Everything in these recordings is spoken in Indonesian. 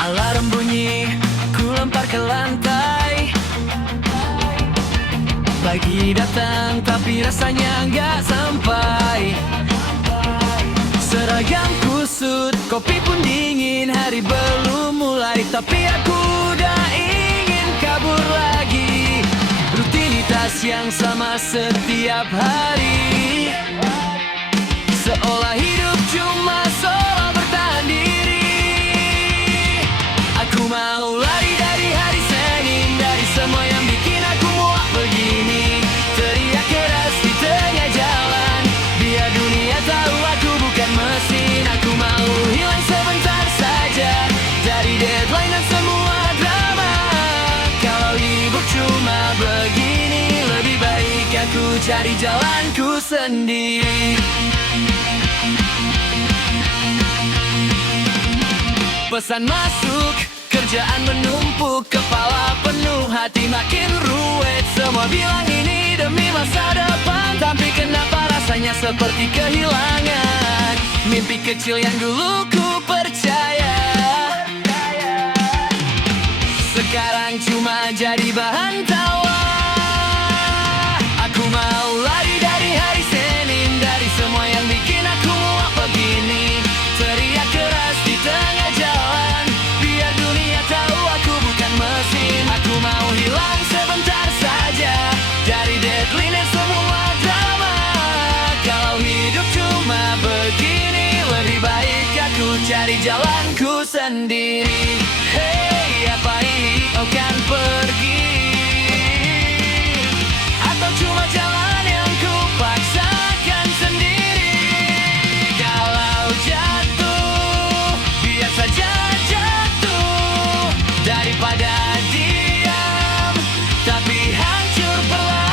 Alarm bunyi, ku lempar ke lantai. Pagi datang tapi rasanya nggak sampai. Seragam kusut, kopi pun dingin. Hari belum mulai tapi aku udah ingin kabur lagi. Rutinitas yang sama setiap hari, seolah hidup cuma soal bertahan diri. Aku mau lari dari hari Senin, dari semua yang bikin aku muak begini. Teriak keras di tengah jalan, biar dunia tahu aku bukan mesin. Aku mau hilang sebentar saja dari deadline dan semua drama. Kalau hidup cuma begini, lebih baik aku cari jalanku sendiri. Pesan masuk, kerjaan menumpuk, kepala penuh, hati makin ruwet. Semua bilang ini demi masa depan, tapi kenapa rasanya seperti kehilangan mimpi kecil yang dulu ku percaya. Sekarang cuma jadi bahan tawa. Aku mau lari dari hari Senin, dari semua yang bikin aku muak begini. Teriak keras di tengah jalan, biar dunia tahu aku bukan mesin. Aku mau hilang sebentar saja dari deadline dan semua drama. Kalau hidup cuma begini, lebih baik aku cari jalanku sendiri. Hey, apa ini akan pergi? Atau cuma jalan yang ku paksakan sendiri? Kalau jatuh, biar saja jatuh, daripada diam tapi hancur perlahan.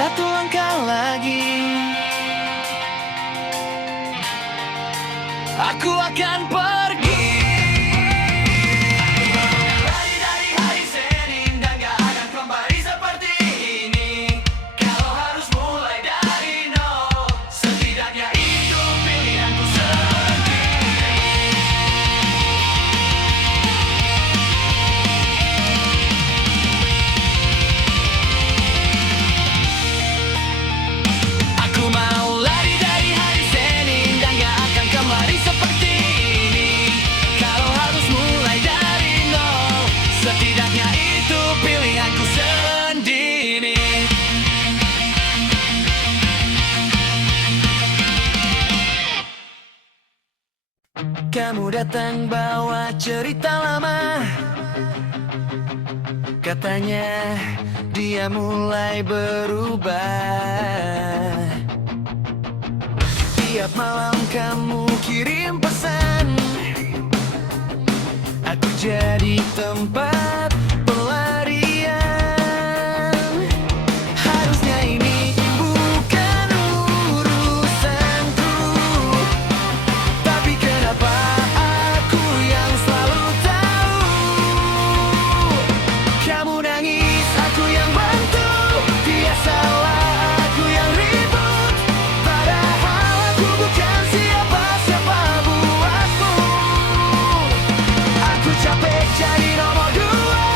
Satu langkah lagi, aku akan pergi. Lari dari hari Senin dan gak akan kembali seperti ini. Kalau harus mulai dari nol, setidaknya itu pilihanku sendiri. Aku mau lari dari hari Senin dan gak akan kembali seperti ini. Kalau harus mulai dari nol, setidaknya itu pilihanku sendiri. Kamu datang bawa cerita lama, katanya dia mulai berubah. Tiap malam kamu kirim pesan, aku jadi tempat pelarian. Harusnya ini bukan urusanku, tapi kenapa aku yang selalu tahu? Kamu nangis, aku yang bantu. Dia salah, aku yang ribut. Padahal aku bukan siapa-siapa buatmu. Aku capek jadi nomor dua.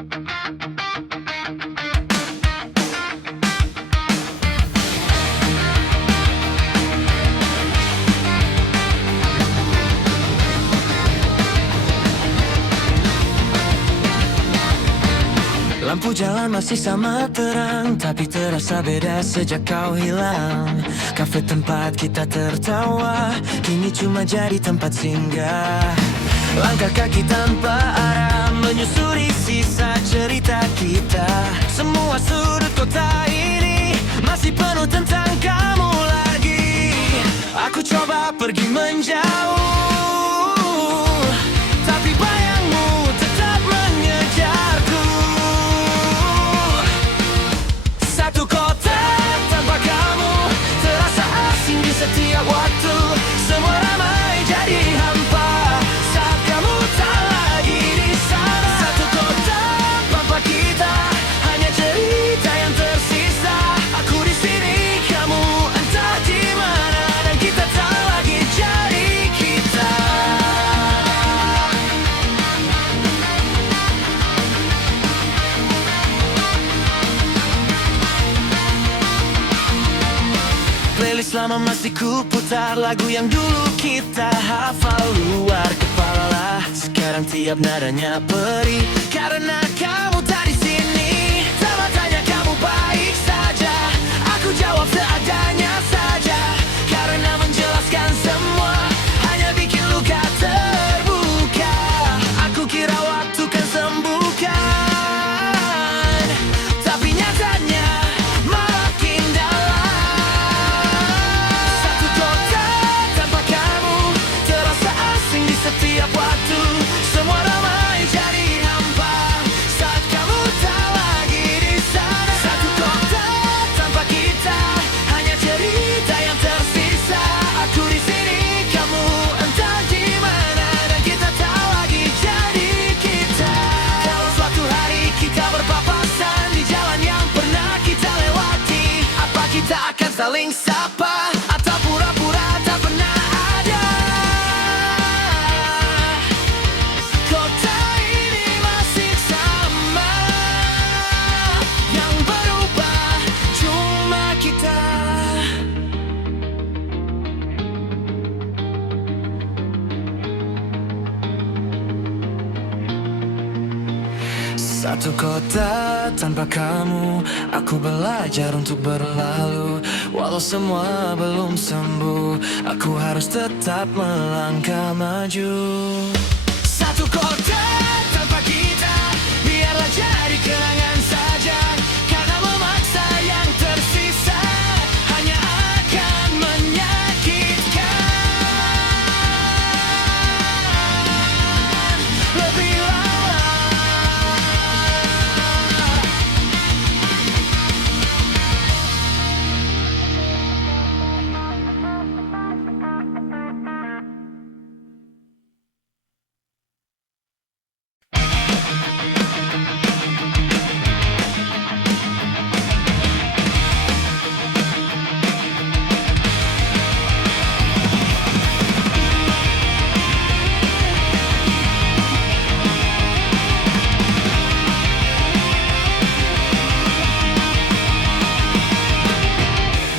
Lampu jalan masih sama terang, tapi terasa beda sejak kau hilang. Kafe tempat kita tertawa, kini cuma jadi tempat singgah. Langkah kaki tanpa arah, menyusuri sisa cerita kita. Semua sudut kota ini masih penuh tentang kamu lagi. Aku coba pergi menjauh, tapi bayangmu tetap mengejarku. Satu kota tanpa kamu terasa asing di setiap waktu. Semua ramai jadi hampa saat kamu tak lagi di sana. Satu kota tanpa kita, hanya cerita yang tersisa. Aku di sini, kamu entah di mana, dan kita tak lagi jadi kita. Playlist lama masih ku putar, lagu yang dulu kita hafal luar kepala. Sekarang tiap nadanya perih karena kamu tak di sini. Sama tanya kamu baik saja, aku jawab seadanya saja. Karena menjelaskan semua hanya bikin luka terbuka. Aku kira waktu kan sembuhkan, tapi nyatanya makin dalam. Satu kota tanpa kamu terasa asing di setiap waktu. Semua ramai jadi hampa saat kamu tak lagi di sana. Satu kota tanpa kita, hanya cerita yang tersisa. Aku di sini, kamu entah di mana, dan kita tak lagi jadi kita. Kalau suatu hari kita berpapasan di jalan yang pernah kita lewati, apa kita akan saling sapa atau pura-pura tak pernah ada? Kota ini masih sama, yang berubah cuma kita. Satu kota tanpa kamu, aku belajar untuk berlalu. Walau semua belum sembuh, aku harus tetap melangkah maju. Satu kota tanpa kita, biarlah jadi kenangan saja. Karena memaksa yang tersisa hanya akan menyakitkan lebih lama.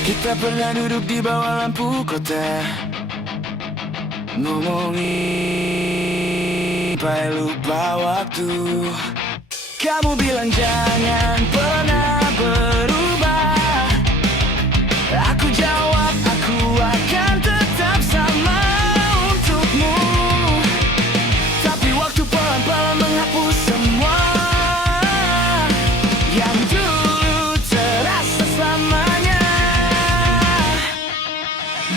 Kita pernah duduk di bawah lampu kota, ngomongin sampai lupa waktu. Kamu bilang jangan pernah berubah. Aku jawab aku akan tetap sama untukmu. Tapi waktu pelan-pelan menghapus semua yang dulu terasa selamanya.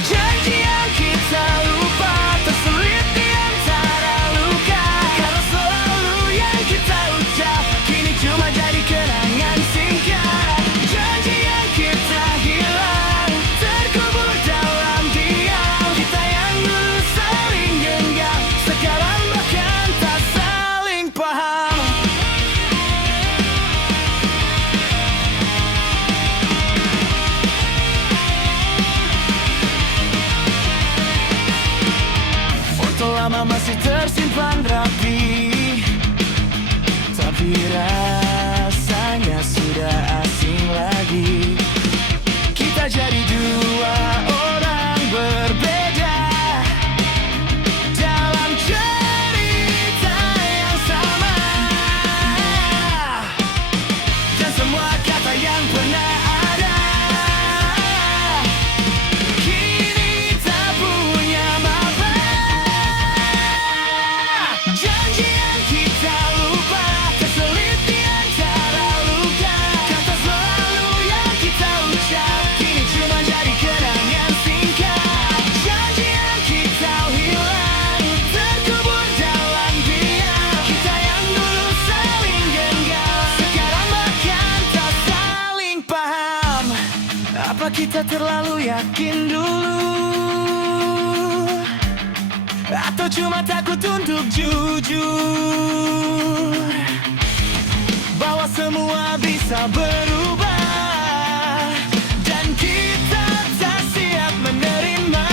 Janji yang kita lupa terselip di antara luka. Karena selalu yang kita ucap kini cuma jadi kenangan singkat. Janji yang kita hilang terkubur dalam diam. Kita yang dulu saling genggam sekarang bahkan tak saling paham. Foto lama masih tersimpan rapi, tapi rasanya sudah asing lagi. Kita jadi dua orang berbeda dalam cerita yang sama, dan semua kata yang pernah ada kini tak punya makna. Janji yang kita lupa terselip di antara luka. Kata selalu yang kita ucap kini cuma jadi kenangan singkat. Janji yang kita hilang terkubur dalam diam. Kita yang dulu saling genggam sekarang bahkan tak saling paham. Apa kita terlalu yakin dulu, atau cuma takut untuk jujur bahwa semua bisa berubah dan kita tak siap menerima.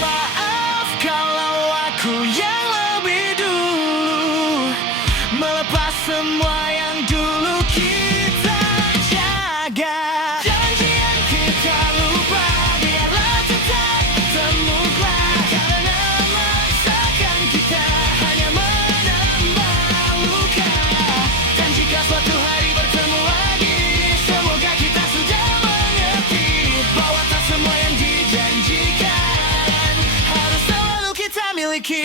Maaf kalau aku yang lebih dulu melepas semua yang dulu kita jaga. Janji yang kita lupa biarlah tetap temukan, karena memaksakan kita hanya menambah luka. Dan jika suatu hari bertemu lagi, semoga kita sudah mengerti bahwa tak semua yang dijanjikan harus selalu kita miliki.